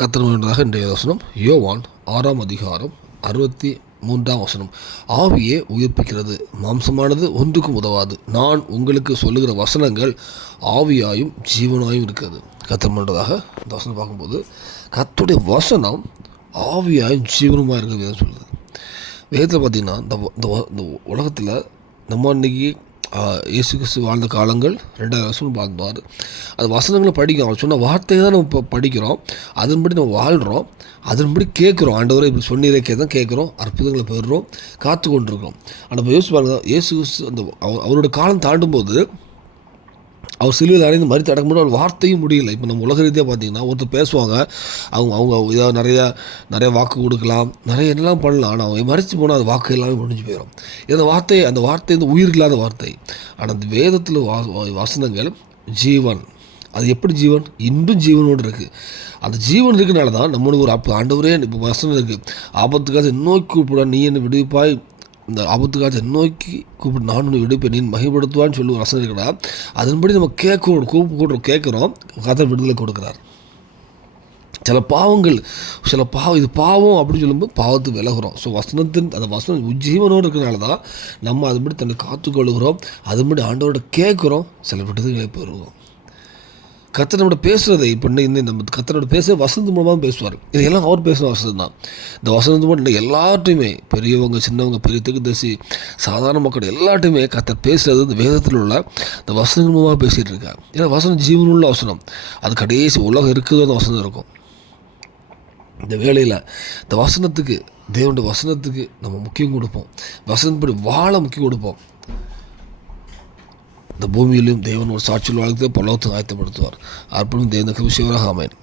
கர்த்தர் இன்றைய வசனம் யோவான் 6:63. ஆவியே உயிர்ப்பிக்கிறது, மாம்சமானது ஒன்றுக்கும் உதவாது. நான் உங்களுக்கு சொல்லுகிற வசனங்கள் ஆவியாயும் ஜீவனாயும் இருக்கிறது. கர்த்தர் இந்த வசனம் பார்க்கும்போது கர்த்தருடைய வசனம் ஆவியாயும் ஜீவனுமாக இருக்கிறது சொல்லுது. வேதத்தில் பார்த்திங்கன்னா இந்த உலகத்தில் நம்ம இன்றைக்கி இயேசு கிறிஸ்து வாழ்ந்த காலங்கள் 2000 வருஷம் வாழ்ந்தார். அது வசனங்களை படிக்கிறோம். அவர் சொன்ன வார்த்தையை தான் நம்ம இப்போ படிக்கிறோம், அதன்படி நம்ம வாழ்கிறோம், அதன்படி கேட்குறோம். ஆண்டவரை இப்படி சொன்னீரே தான் கேட்குறோம், அற்புதங்களை பெறுறோம், காத்து கொண்டிருக்கிறோம். ஆனால் இப்போ யோசிச்சு பாருங்க, இயேசு கிறிஸ்து அந்த அவரோட காலம் தாண்டும் போது அவர் சிலுவையில் அடைந்து மறித்து அடக்கும்போது அவர் வார்த்தையும் முடியலை. இப்போ நம்ம உலக ரீதியாக பார்த்தீங்கன்னா ஒருத்தர் பேசுவாங்க, அவங்க இதாக நிறைய வாக்கு கொடுக்கலாம், நிறைய என்னெல்லாம் பண்ணலாம். ஆனால் அவங்க மறித்து போனால் அது வாக்கு எல்லாமே முடிஞ்சு போயிடும். அந்த வார்த்தை வந்து உயிர் இல்லாத வார்த்தை. ஆனால் அந்த வேதத்தில் வசனங்கள் ஜீவன். அது எப்படி ஜீவன்? இன்றும் ஜீவனோடு இருக்குது. அந்த ஜீவன் இருக்கிறனால தான் நம்மளுக்கு ஒரு ஆண்டவரே இப்போ வசனம் இருக்குது, ஆபத்துக்காக நோக்கி கூப்பிட நீ என்னை விடுவிப்பாய், இந்த ஆபத்துக்காக நோக்கி கூப்பிட்டு நான் ஒன்று விடுப்பேன், நீ மகிழ்படுத்துவான்னு சொல்லி வசனம் இருக்கிறா. அதன்படி நம்ம கேட்குறோம், கர்த்தர் விடுதலை கொடுக்குறார். இது பாவம் அப்படின்னு சொல்லும்போது பாவத்துக்கு விலகுறோம். ஸோ அந்த வசனம் ஜீவனோடு இருக்கிறனால தான் நம்ம அதுபடி தன்னை காத்துக்கொள்கிறோம், அதுபடி ஆண்டவரோட கேட்குறோம், சில விடுதலை பெறுவோம். கர்த்தர் நம்மளோட பேசுகிறதை இப்போ நம்ம கர்த்தரோட பேச வசனத்து மூலமாக பேசுவார். இதெல்லாம் அவர் பேசுகிற வசனம் தான். இந்த வசனத்து மூலம் எல்லார்ட்டையுமே, பெரியவங்க சின்னவங்க, பெரிய தகுதசி சாதாரண மக்கள் எல்லார்ட்டையுமே கர்த்தர் பேசுகிறது இந்த வேதத்தில் உள்ள இந்த வசனங்கள் மூலமாக பேசிகிட்டு இருக்காங்க. ஏன்னா வசனம் ஜீவனுள்ள வசனம், அது கடைசி உலகம் இருக்குதோ அந்த வசனம் இருக்கும். இந்த வேளையில் இந்த வசனத்துக்கு, தேவனுடைய வசனத்துக்கு நம்ம முக்கியம் கொடுப்போம், வசனப்படி வாழ முக்கியம் கொடுப்போம். இந்த பூமியிலும் தேவன் ஒரு சாட்சியில் வாழ்க்கை பலவத்தை ஆயத்தப்படுத்துவார். அர்ப்பணம் தேவனுக்கு விஷயமாக ஆமென்.